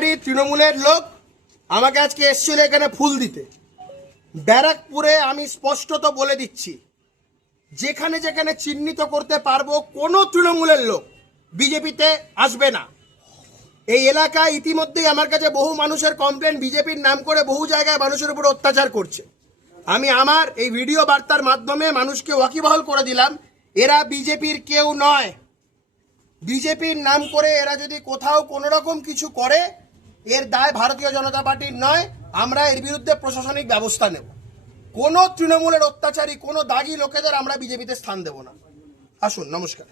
অত্যাচারী তৃণমূলের লোক আমাকে আজকে এসেছিল এখানে ফুল দিতে। ব্যারাকপুরে আমি স্পষ্টত বলে দিচ্ছি, যেখানে যেখানে চিহ্নিত করতে পারবো কোনো তৃণমূলের লোক বিজেপিতে আসবে না। এই এলাকায় ইতিমধ্যেই আমার কাছে বহু মানুষের কমপ্লেন, বিজেপির নাম করে বহু জায়গায় মানুষের উপর অত্যাচার করছে। আমি আমার এই ভিডিও বার্তার মাধ্যমে মানুষকে ওয়াকিবহাল করে দিলাম, এরা বিজেপির কেউ নয়। বিজেপির নাম করে এরা যদি কোথাও কোনো রকম কিছু করে, এর দায় ভারতীয় জনতা পার্টির নয়। আমরা এর বিরুদ্ধে প্রশাসনিক ব্যবস্থা নেব। কোনো তৃণমূলের অত্যাচারী, কোনো দাগী লোকেদের আমরা বিজেপিতে স্থান দেব না। আসুন, নমস্কার।